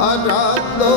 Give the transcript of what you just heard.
ਆਰਾਧੋ